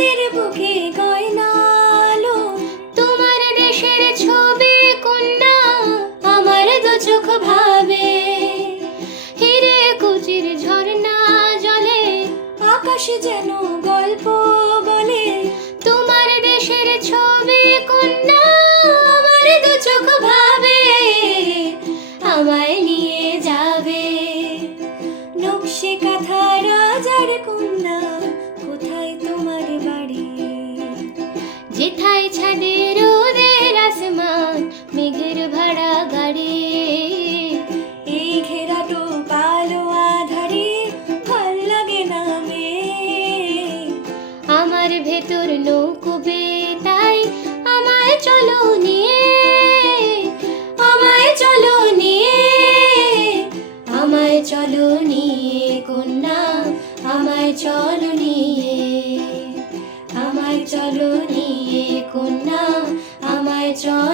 চাঁদের বুকে গয়নালো তোমার দেশের ছবি কন্যা, আমার দু চোখ ভাবে। হিরে কুচির ঝর্ণা জলে, আকাশে যেন গল্প বলে, তোমার দেশের ছবি কন্যা, আমার দু চোখ ভাবে, আমায় নিয়ে যাবে। নকশে কাঁথা রাজার কন্যা যেথায় ছাদে রোদের আসমান মেঘের ভাড়া গাড়ি। এই ঘেরা তো কালো আধারে ভালো লাগে না মেয়ে আমার ভেতর নৌকুবে তাই আমায় চলো নিয়ে। আমায় চলো নিয়ে। আমায় চলো নিয়ে কন্যা আমায় চলো নিয়ে। চলো নিয়ে কন্যা আমায় চলো